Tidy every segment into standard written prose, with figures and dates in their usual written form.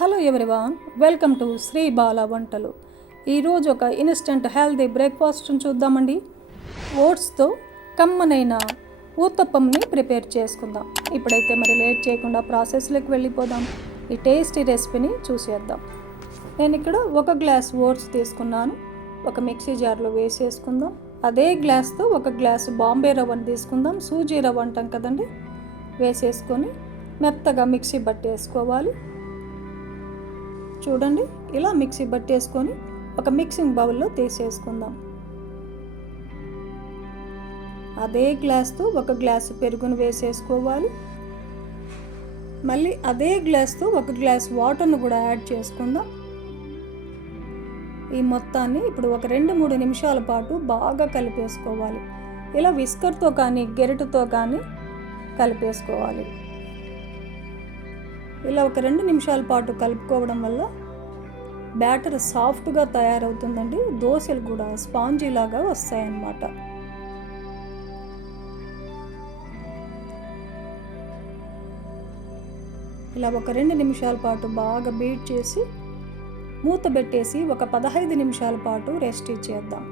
Hello everyone, welcome to Sri Bala వంటలు. ఈరోజు ఒక ఇన్స్టెంట్ హెల్దీ బ్రేక్ఫాస్ట్ని చూద్దామండి. ఓట్స్తో కమ్మనైన ఊతప్పంని ప్రిపేర్ చేసుకుందాం. ఇప్పుడైతే మరి లేట్ చేయకుండా ప్రాసెస్లోకి వెళ్ళిపోదాం. ఈ టేస్టీ రెసిపీని చూసేద్దాం. నేను ఇక్కడ 1 గ్లాస్ ఓట్స్ తీసుకున్నాను. ఒక మిక్సీ జార్లో వేసేసుకుందాం. అదే గ్లాస్తో 1 గ్లాసు బాంబే రవ్వని తీసుకుందాం. సూజీ రవ్వ అంటాం కదండి, వేసేసుకొని మెత్తగా మిక్సీ పట్టేసుకోవాలి. చూడండి, ఇలా మిక్సీ పట్టేసుకొని ఒక మిక్సింగ్ బౌల్లో తీసేసుకుందాం. అదే గ్లాస్తో 1 గ్లాసు పెరుగును వేసేసుకోవాలి. మళ్ళీ అదే గ్లాస్తో 1 గ్లాస్ వాటర్ను కూడా యాడ్ చేసుకుందాం. ఈ మొత్తాన్ని ఇప్పుడు ఒక 2-3 నిమిషాల పాటు బాగా కలిపేసుకోవాలి. ఇలా విస్కర్తో కానీ గెరటితో కానీ కలిపేసుకోవాలి. ఇలా ఒక 2 నిమిషాల పాటు కలుపుకోవడం వల్ల బ్యాటర్ సాఫ్ట్గా తయారవుతుందండి. దోశలు కూడా స్పాంజీ లాగా వస్తాయన్నమాట. ఇలా ఒక 2 నిమిషాల పాటు బాగా బీట్ చేసి మూత పెట్టేసి ఒక 15 నిమిషాల పాటు రెస్ట్ ఇచ్చేద్దాం.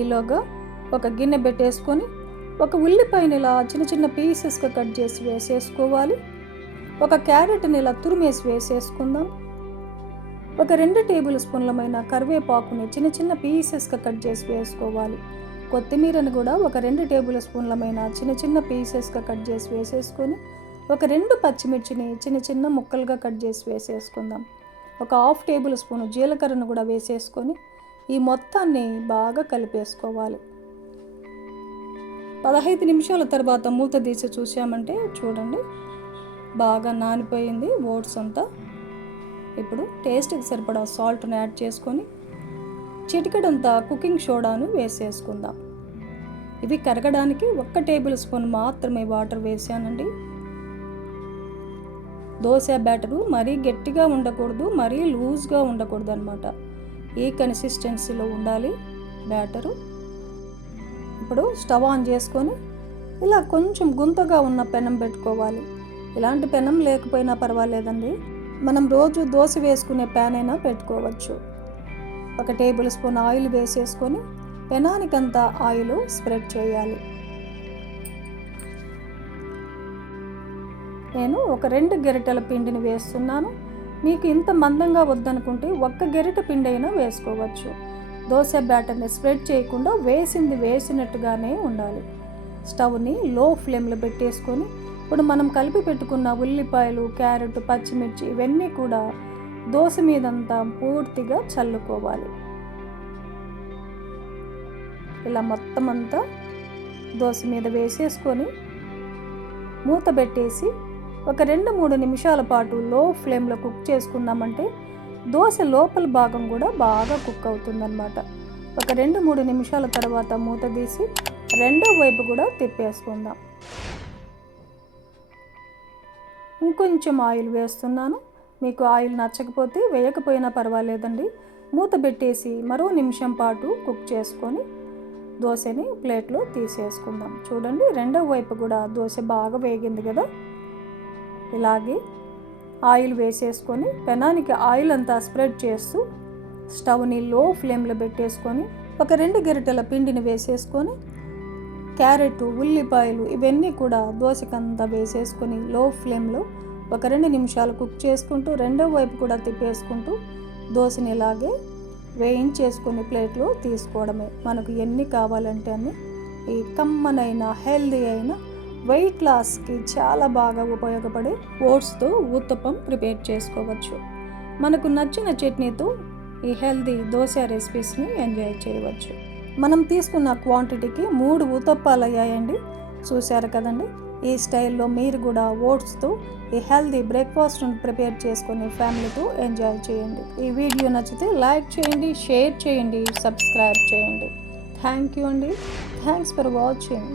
ఈలోగా ఒక గిన్నె పెట్టేసుకొని ఒక ఉల్లిపాయని ఇలా చిన్న చిన్న పీసెస్గా కట్ చేసి వేసేసుకోవాలి. ఒక క్యారెట్ని ఇలా తురిమేసి వేసేసుకుందాం. ఒక 2 టేబుల్ స్పూన్లమైన కరివేపాకుని చిన్న చిన్న పీసెస్గా కట్ చేసి వేసుకోవాలి. కొత్తిమీరని కూడా ఒక 2 టేబుల్ స్పూన్లమైన చిన్న చిన్న పీసెస్గా కట్ చేసి వేసేసుకొని ఒక 2 పచ్చిమిర్చిని చిన్న చిన్న ముక్కలుగా కట్ చేసి వేసేసుకుందాం. ఒక 1/2 టేబుల్ స్పూన్ జీలకర్రను కూడా వేసేసుకొని ఈ మొత్తాన్ని బాగా కలిపేసుకోవాలి. 15 నిమిషాల తర్వాత మూత తీసి చూసామంటే చూడండి, బాగా నానిపోయింది ఓట్స్ అంతా. ఇప్పుడు టేస్ట్కి సరిపడా సాల్ట్ని యాడ్ చేసుకొని చిటికెడంతా కుకింగ్ సోడాను వేసేసుకుందాం. ఇవి కరగడానికి 1 టేబుల్ స్పూన్ మాత్రమే వాటర్ వేసానండి. దోశ బ్యాటరు మరీ గట్టిగా ఉండకూడదు, మరీ లూజ్గా ఉండకూడదు అన్నమాట. ఈ కన్సిస్టెన్సీలో ఉండాలి బ్యాటరు. ఇప్పుడు స్టవ్ ఆన్ చేసుకొని ఇలా కొంచెం గుంతగా ఉన్న పెనం పెట్టుకోవాలి. ఇలాంటి పెనం లేకపోయినా పర్వాలేదండి, మనం రోజు దోశ వేసుకునే ప్యాన్ అయినా పెట్టుకోవచ్చు. 1 టేబుల్ స్పూన్ ఆయిల్ వేసేసుకొని పెనానికంతా ఆయిల్ స్ప్రెడ్ చేయాలి. నేను ఒక 2 గరిటెల పిండిని వేస్తున్నాను. మీకు ఇంత మందంగా వద్దనుకుంటే 1 గరిటె పిండి అయినా వేసుకోవచ్చు. దోశ బ్యాటర్ని స్ప్రెడ్ చేయకుండా వేసింది వేసినట్టుగానే ఉండాలి. స్టవ్ని లో ఫ్లేమ్లో పెట్టేసుకొని ఇప్పుడు మనం కలిపి పెట్టుకున్న ఉల్లిపాయలు, క్యారెట్, పచ్చిమిర్చి ఇవన్నీ కూడా దోశ మీదంతా పూర్తిగా చల్లుకోవాలి. ఇలా మొత్తం అంతా దోశ మీద వేసేసుకొని మూత పెట్టేసి ఒక 2-3 నిమిషాల పాటు లో ఫ్లేమ్లో కుక్ చేసుకున్నామంటే దోశ లోపల భాగం కూడా బాగా కుక్ అవుతుందన్నమాట. ఒక 2-3 నిమిషాల తర్వాత మూత తీసి రెండో వైపు కూడా తిప్పేసుకుందాం. ఇంకొంచెం ఆయిల్ వేస్తున్నాను. మీకు ఆయిల్ నచ్చకపోతే వేయకపోయినా పర్వాలేదండి. మూత పెట్టేసి మరో నిమిషం పాటు కుక్ చేసుకొని దోశని ప్లేట్లో తీసేసుకుందాం. చూడండి, రెండో వైపు కూడా దోశ బాగా వేగింది కదా. ఇలాగే ఆయిల్ వేసేసుకొని పెనానికి ఆయిల్ అంతా స్ప్రెడ్ చేస్తూ స్టవ్ని లో ఫ్లేమ్లో పెట్టేసుకొని ఒక 2 గరిటెల పిండిని వేసేసుకొని క్యారెట్, ఉల్లిపాయలు ఇవన్నీ కూడా దోశకంతా వేసేసుకొని లో ఫ్లేమ్లో ఒక 2 నిమిషాలు కుక్ చేసుకుంటూ రెండో వైపు కూడా తిప్పేసుకుంటూ దోశని ఇలాగే వేయించేసుకొని ప్లేట్లో తీసుకోవడమే. మనకు ఎన్ని కావాలంటే అన్ని ఈ కమ్మనైన హెల్దీ అయిన వెయిట్ లాస్కి చాలా బాగా ఉపయోగపడే ఓట్స్తో ఊతప్పం ప్రిపేర్ చేసుకోవచ్చు. మనకు నచ్చిన చట్నీతో ఈ హెల్దీ దోశ రెసిపీస్ని ఎంజాయ్ చేయవచ్చు. మనం తీసుకున్న క్వాంటిటీకి 3 ఊతప్పాలు అయ్యాయండి. చూశారు కదండి. ఈ స్టైల్లో మీరు కూడా ఓట్స్తో ఈ హెల్దీ బ్రేక్ఫాస్ట్ని ప్రిపేర్ చేసుకొని ఫ్యామిలీతో ఎంజాయ్ చేయండి. ఈ వీడియో నచ్చితే లైక్ చేయండి, షేర్ చేయండి, సబ్స్క్రైబ్ చేయండి. థ్యాంక్ యూ అండి. Thanks for watching.